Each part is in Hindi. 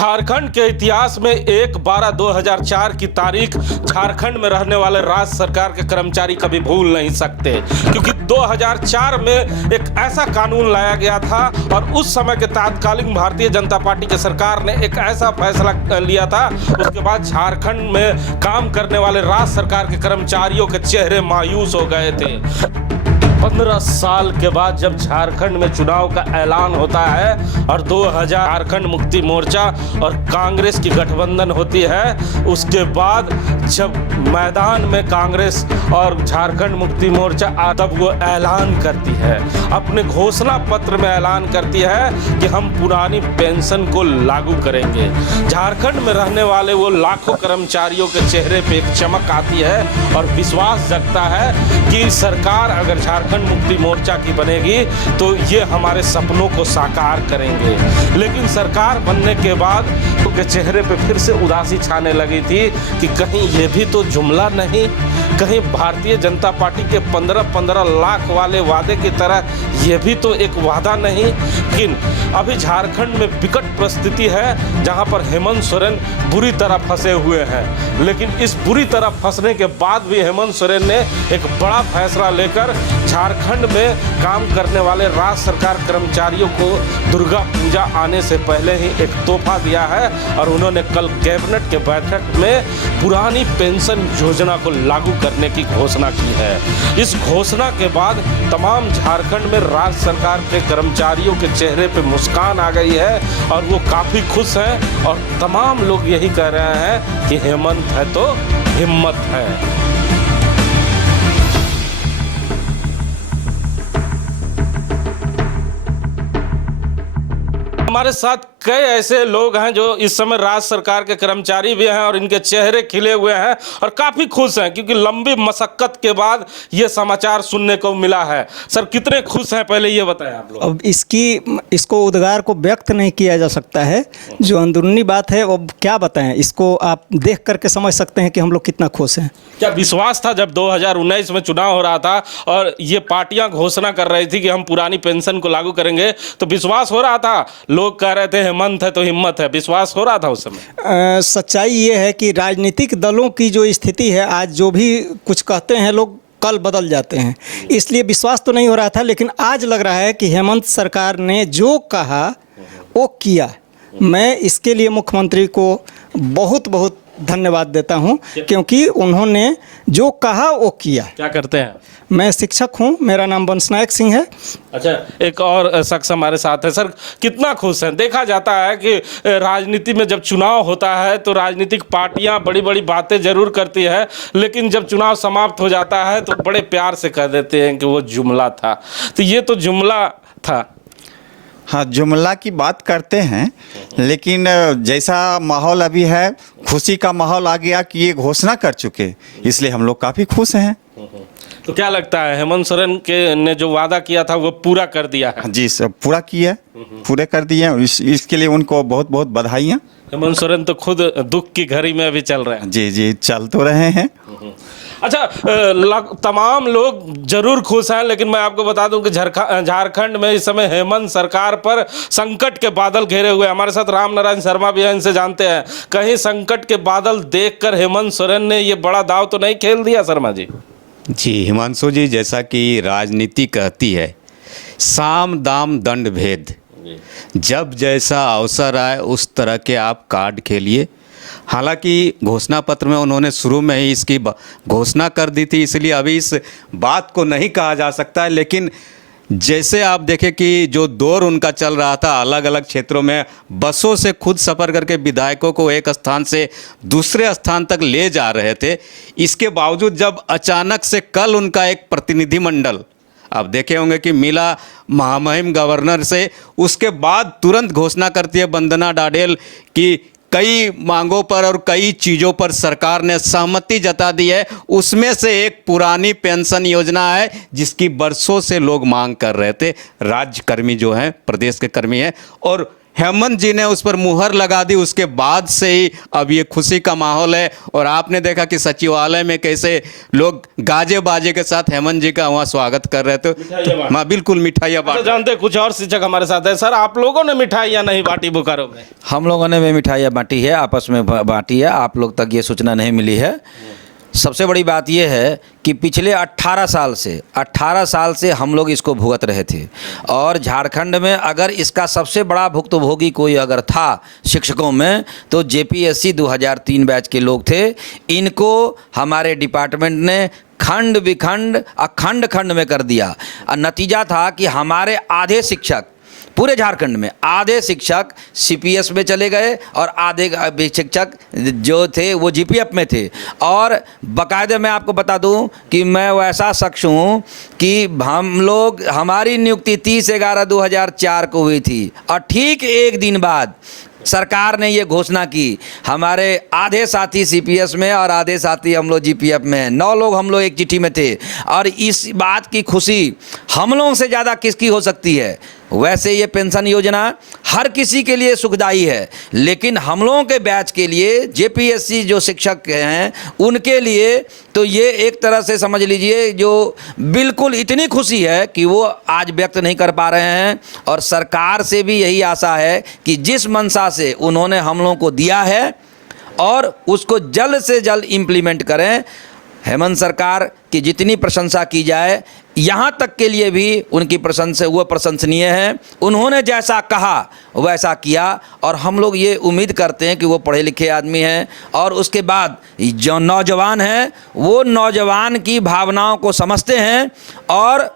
झारखंड के इतिहास में 1/12/2004 की तारीख झारखंड में रहने वाले राज्य सरकार के कर्मचारी कभी भूल नहीं सकते, क्योंकि 2004 में एक ऐसा कानून लाया गया था और उस समय के तत्कालीन भारतीय जनता पार्टी की सरकार ने एक ऐसा फैसला लिया था। उसके बाद झारखंड में काम करने वाले राज्य सरकार के कर्मचारियों के चेहरे मायूस हो गए थे। 15 साल के बाद जब झारखंड में चुनाव का ऐलान होता है और 2000 झारखंड मुक्ति मोर्चा और कांग्रेस की गठबंधन होती है, उसके बाद जब मैदान में कांग्रेस और झारखंड मुक्ति मोर्चा तब वो ऐलान करती है, अपने घोषणा पत्र में ऐलान करती है कि हम पुरानी पेंशन को लागू करेंगे। झारखंड में रहने वाले वो लाखों कर्मचारियों के चेहरे पे एक चमक आती है और विश्वास जगता है कि सरकार अगर झारखंड मुक्ति मोर्चा की बनेगी तो ये हमारे सपनों को साकार करेंगे। लेकिन सरकार बनने के बाद उनके चेहरे पे फिर से उदासी छाने लगी थी कि कहीं ये भी तो जुमला नहीं, कहीं भारतीय जनता पार्टी के 15-15 लाख वाले वादे की तरह ये भी तो एक वादा नहीं। लेकिन अभी झारखंड में विकट परिस्थिति है जहां पर हेमंत सोरेन बुरी तरह फंसे हुए हैं। लेकिन इस बुरी तरह फंसने के बाद भी हेमंत सोरेन ने एक बड़ा फैसला लेकर झारखंड में काम करने वाले राज्य सरकार कर्मचारियों को दुर्गा पूजा आने से पहले ही एक तोहफा दिया है और उन्होंने कल कैबिनेट के बैठक में पुरानी पेंशन योजना को लागू करने की घोषणा की है। इस घोषणा के बाद तमाम झारखंड में राज्य सरकार के कर्मचारियों के चेहरे पे मुस्कान आ गई है और वो काफ़ी खुश हैं और तमाम लोग यही कह रहे हैं कि हेमंत है तो हिम्मत है। हमारे साथ कई ऐसे लोग हैं जो इस समय राज्य सरकार के कर्मचारी भी हैं और इनके चेहरे खिले हुए हैं और काफ़ी खुश हैं, क्योंकि लंबी मशक्कत के बाद ये समाचार सुनने को मिला है। सर कितने खुश हैं, पहले ये बताएं आप लोग। अब इसको उद्गार को व्यक्त नहीं किया जा सकता है, जो अंदरूनी बात है वो क्या बताएं, इसको आप देख करके समझ सकते हैं कि हम लोग कितना खुश हैं। क्या विश्वास था जब 2019 में चुनाव हो रहा था और ये पार्टियां घोषणा कर रही थी कि हम पुरानी पेंशन को लागू करेंगे, तो विश्वास हो रहा था? लोग कह रहे थे हेमंत है तो हिम्मत है, विश्वास हो रहा था उस समय? सच्चाई ये है कि राजनीतिक दलों की जो स्थिति है, आज जो भी कुछ कहते हैं लोग कल बदल जाते हैं, इसलिए विश्वास तो नहीं हो रहा था। लेकिन आज लग रहा है कि हेमंत सरकार ने जो कहा वो किया। मैं इसके लिए मुख्यमंत्री को बहुत बहुत धन्यवाद देता हूं, क्योंकि उन्होंने जो कहा वो किया। क्या करते हैं? मैं शिक्षक हूं, मेरा नाम बंसनायक सिंह है। अच्छा, एक और शख्स हमारे साथ है। सर कितना खुश हैं? देखा जाता है कि राजनीति में जब चुनाव होता है तो राजनीतिक पार्टियां बड़ी बड़ी बातें जरूर करती है, लेकिन जब चुनाव समाप्त हो जाता है तो बड़े प्यार से कह देते हैं कि वो जुमला था। तो ये तो जुमला था। हाँ, जुमला की बात करते हैं, लेकिन जैसा माहौल अभी है, खुशी का माहौल आ गया कि ये घोषणा कर चुके, इसलिए हम लोग काफ़ी खुश हैं। तो क्या लगता है हेमंत सोरेन के ने जो वादा किया था वो पूरा कर दिया है? जी सर, पूरा किया, पूरे कर दिए। इसके लिए उनको बहुत बहुत बधाइयाँ। हेमंत सोरेन तो खुद दुख की घड़ी में अभी चल रहे हैं। जी जी, चल तो रहे हैं। अच्छा, तमाम लोग जरूर खुश हैं, लेकिन मैं आपको बता दूं कि झारखंड में इस समय हेमंत सरकार पर संकट के बादल घेरे हुए। हमारे साथ राम नारायण शर्मा भी हैं, इनसे जानते हैं कहीं संकट के बादल देखकर हेमंत सोरेन ने ये बड़ा दाव तो नहीं खेल दिया? शर्मा जी। जी हिमांशु जी, जैसा कि राजनीति कहती है साम दाम दंड भेद, जब जैसा अवसर आए उस तरह के आप कार्ड खेलिए। हालांकि घोषणा पत्र में उन्होंने शुरू में ही इसकी घोषणा कर दी थी, इसलिए अभी इस बात को नहीं कहा जा सकता है। लेकिन जैसे आप देखें कि जो दौर उनका चल रहा था, अलग अलग क्षेत्रों में बसों से खुद सफ़र करके विधायकों को एक स्थान से दूसरे स्थान तक ले जा रहे थे, इसके बावजूद जब अचानक से कल उनका एक प्रतिनिधिमंडल, आप देखे होंगे कि मिला महामहिम गवर्नर से, उसके बाद तुरंत घोषणा करती है वंदना डाडेल कि कई मांगों पर और कई चीज़ों पर सरकार ने सहमति जता दी है। उसमें से एक पुरानी पेंशन योजना है जिसकी बरसों से लोग मांग कर रहे थे, राज्य कर्मी जो हैं, प्रदेश के कर्मी हैं, और हेमंत जी ने उस पर मुहर लगा दी, उसके बाद से ही अब ये खुशी का माहौल है। और आपने देखा कि सचिवालय में कैसे लोग गाजे बाजे के साथ हेमंत जी का वहाँ स्वागत कर रहे थे। हाँ बिल्कुल, मिठाइयाँ अच्छा, बांट। जानते हैं, कुछ और शिक्षक हमारे साथ है। सर, आप लोगों ने मिठाइयाँ नहीं बांटी बोकारो में? हम लोगों ने भी मिठाइयाँ बांटी है, आपस में बांटी है। आप लोग तक ये सूचना नहीं मिली है। सबसे बड़ी बात यह है कि पिछले 18 साल से हम लोग इसको भुगत रहे थे। और झारखंड में अगर इसका सबसे बड़ा भुक्तभोगी कोई अगर था शिक्षकों में, तो जेपीएससी 2003 बैच के लोग थे। इनको हमारे डिपार्टमेंट ने खंड विखंड अखंड खंड में कर दिया। और नतीजा था कि हमारे आधे शिक्षक, पूरे झारखंड में आधे शिक्षक सीपीएस में चले गए और आधे शिक्षक जो थे वो जीपीएफ में थे। और बाकायदे मैं आपको बता दूं कि मैं वैसा शख्स हूं कि हम लोग, हमारी नियुक्ति 30/11/2004 को हुई थी और ठीक एक दिन बाद सरकार ने ये घोषणा की। हमारे आधे साथी सीपीएस में और आधे साथी हम लोग जीपीएफ में हैं। 9 लोग हम लोग एक चिट्ठी में थे। और इस बात की खुशी हम लोगों से ज़्यादा किसकी हो सकती है? वैसे ये पेंशन योजना हर किसी के लिए सुखदायी है, लेकिन हम लोगों के बैच के लिए, जेपीएससी जो शिक्षक हैं उनके लिए तो ये एक तरह से समझ लीजिए जो बिल्कुल इतनी खुशी है कि वो आज व्यक्त नहीं कर पा रहे हैं। और सरकार से भी यही आशा है कि जिस मंशा से उन्होंने हम लोगों को दिया है और उसको जल्द से जल्द इम्प्लीमेंट करें। हेमंत सरकार की जितनी प्रशंसा की जाए, यहाँ तक के लिए भी उनकी प्रशंसा वो प्रशंसनीय है। उन्होंने जैसा कहा वैसा किया और हम लोग ये उम्मीद करते हैं कि वो पढ़े लिखे आदमी हैं। और उसके बाद जो नौजवान हैं वो नौजवान की भावनाओं को समझते हैं। और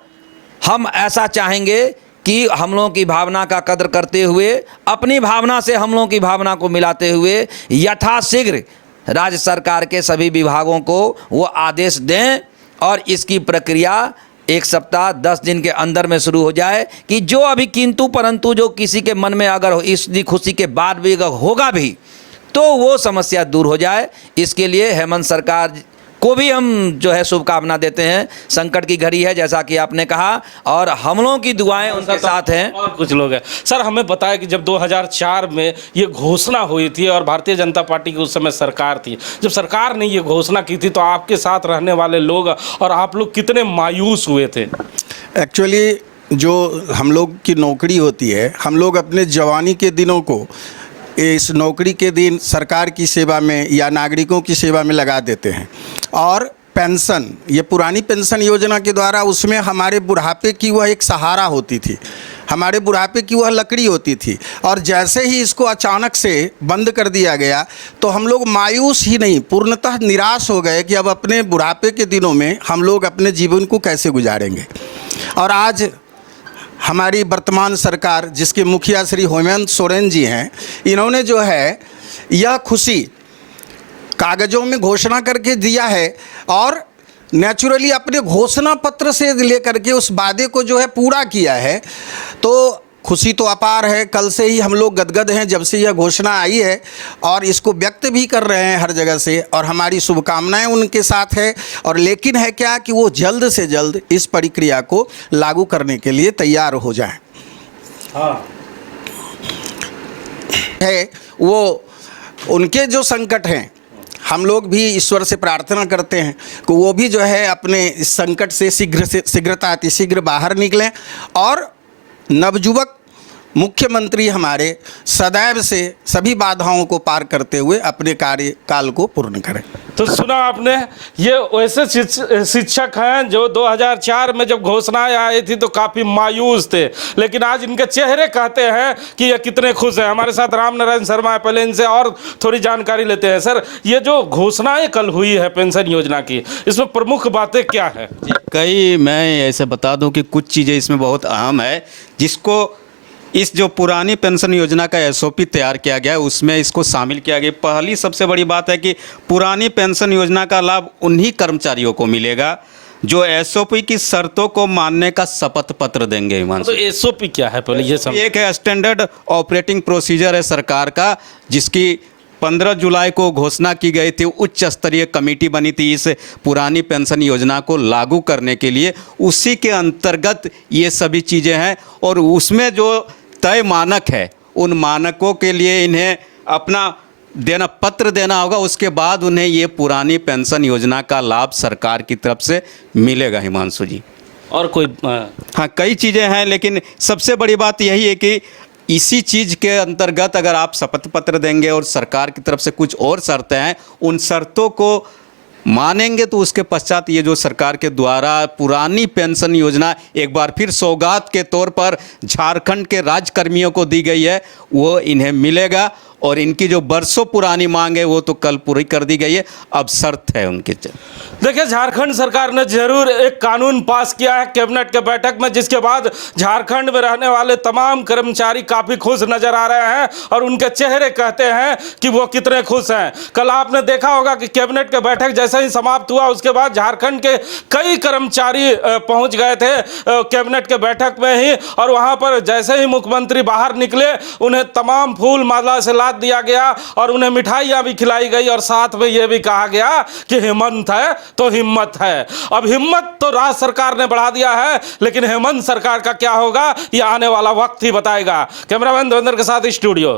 हम ऐसा चाहेंगे कि हम लोगों की भावना का कदर करते हुए, अपनी भावना से हम लोगों की भावना को मिलाते हुए यथाशीघ्र राज्य सरकार के सभी विभागों को वो आदेश दें और इसकी प्रक्रिया 1 सप्ताह 10 दिन के अंदर में शुरू हो जाए। कि जो अभी किंतु परंतु जो किसी के मन में अगर इस खुशी के बाद भी अगर होगा भी तो वो समस्या दूर हो जाए। इसके लिए हेमंत सरकार को भी हम जो है शुभकामना देते हैं। संकट की घड़ी है जैसा कि आपने कहा, और हम लोगों की दुआएं उनके साथ हैं। और कुछ लोग हैं। सर, हमें बताया कि जब 2004 में ये घोषणा हुई थी और भारतीय जनता पार्टी की उस समय सरकार थी, जब सरकार ने ये घोषणा की थी तो आपके साथ रहने वाले लोग और आप लोग कितने मायूस हुए थे? एक्चुअली जो हम लोग की नौकरी होती है, हम लोग अपने जवानी के दिनों को इस नौकरी के दिन सरकार की सेवा में या नागरिकों की सेवा में लगा देते हैं। और पेंशन, ये पुरानी पेंशन योजना के द्वारा उसमें हमारे बुढ़ापे की वह एक सहारा होती थी, हमारे बुढ़ापे की वह लकड़ी होती थी। और जैसे ही इसको अचानक से बंद कर दिया गया तो हम लोग मायूस ही नहीं, पूर्णतः निराश हो गए कि अब अपने बुढ़ापे के दिनों में हम लोग अपने जीवन को कैसे गुजारेंगे। और आज हमारी वर्तमान सरकार, जिसके मुखिया श्री हेमंत सोरेन जी हैं, इन्होंने जो है यह खुशी कागज़ों में घोषणा करके दिया है और नेचुरली अपने घोषणा पत्र से लेकर के उस वादे को जो है पूरा किया है। तो खुशी तो अपार है। कल से ही हम लोग गदगद हैं जब से यह घोषणा आई है और इसको व्यक्त भी कर रहे हैं हर जगह से, और हमारी शुभकामनाएं उनके साथ है। और लेकिन है क्या कि वो जल्द से जल्द इस प्रक्रिया को लागू करने के लिए तैयार हो जाएं। हाँ, है वो उनके जो संकट हैं, हम लोग भी ईश्वर से प्रार्थना करते हैं कि वो भी जो है अपने इस संकट से शीघ्रता अतिशीघ्र बाहर निकलें और नवयुवक मुख्यमंत्री हमारे सदैव से सभी बाधाओं को पार करते हुए अपने कार्यकाल को पूर्ण करें। तो सुना आपने, ये वैसे शिक्षक हैं जो 2004 में जब घोषणाएं आई थी तो काफ़ी मायूस थे, लेकिन आज इनके चेहरे कहते हैं कि ये कितने खुश हैं। हमारे साथ राम नारायण शर्मा है, पहले इनसे और थोड़ी जानकारी लेते हैं। सर, ये जो घोषणाएं कल हुई है पेंशन योजना की, इसमें प्रमुख बातें क्या है? कई मैं ऐसे बता दूं कि कुछ चीज़ें इसमें बहुत अहम है, जिसको इस जो पुरानी पेंशन योजना का एसओपी तैयार किया गया है उसमें इसको शामिल किया गया। पहली सबसे बड़ी बात है कि पुरानी पेंशन योजना का लाभ उन्हीं कर्मचारियों को मिलेगा जो एसओपी की शर्तों को मानने का शपथ पत्र देंगे। तो एसओपी क्या है पहले ये समझ। एक है स्टैंडर्ड ऑपरेटिंग प्रोसीजर है सरकार का, जिसकी 15 जुलाई को घोषणा की गई थी। उच्च स्तरीय कमेटी बनी थी इस पुरानी पेंशन योजना को लागू करने के लिए। उसी के अंतर्गत ये सभी चीज़ें हैं और उसमें जो तय मानक है उन मानकों के लिए इन्हें अपना पत्र देना होगा, उसके बाद उन्हें ये पुरानी पेंशन योजना का लाभ सरकार की तरफ से मिलेगा। हिमांशु जी, और कोई हाँ कई चीज़ें हैं, लेकिन सबसे बड़ी बात यही है कि इसी चीज़ के अंतर्गत अगर आप शपथ पत्र देंगे और सरकार की तरफ से कुछ और शर्तें हैं, उन शर्तों को मानेंगे तो उसके पश्चात ये जो सरकार के द्वारा पुरानी पेंशन योजना एक बार फिर सौगात के तौर पर झारखंड के राज्यकर्मियों को दी गई है, वो इन्हें मिलेगा। और इनकी जो बरसों पुरानी मांग है वो तो कल पूरी कर दी गई है, अब शर्त है उनके। देखिए, झारखंड सरकार ने जरूर एक कानून पास किया है कैबिनेट के बैठक में, जिसके बाद झारखंड में रहने वाले तमाम कर्मचारी काफ़ी खुश नजर आ रहे हैं और उनके चेहरे कहते हैं कि वो कितने खुश हैं। कल आपने देखा होगा कि कैबिनेट के बैठक जैसे ही समाप्त हुआ, उसके बाद झारखंड के कई कर्मचारी पहुंच गए थे कैबिनेट के बैठक में ही, और वहां पर जैसे ही मुख्यमंत्री बाहर निकले उन्हें तमाम फूल माला से लाद दिया गया और उन्हें मिठाइयां भी खिलाई गई, और साथ में यह भी कहा गया कि हेमंत है तो हिम्मत है। अब हिम्मत तो राज्य सरकार ने बढ़ा दिया है, लेकिन हेमंत सरकार का क्या होगा ये आने वाला वक्त ही बताएगा। कैमरामैन देवेंद्र के साथ स्टूडियो।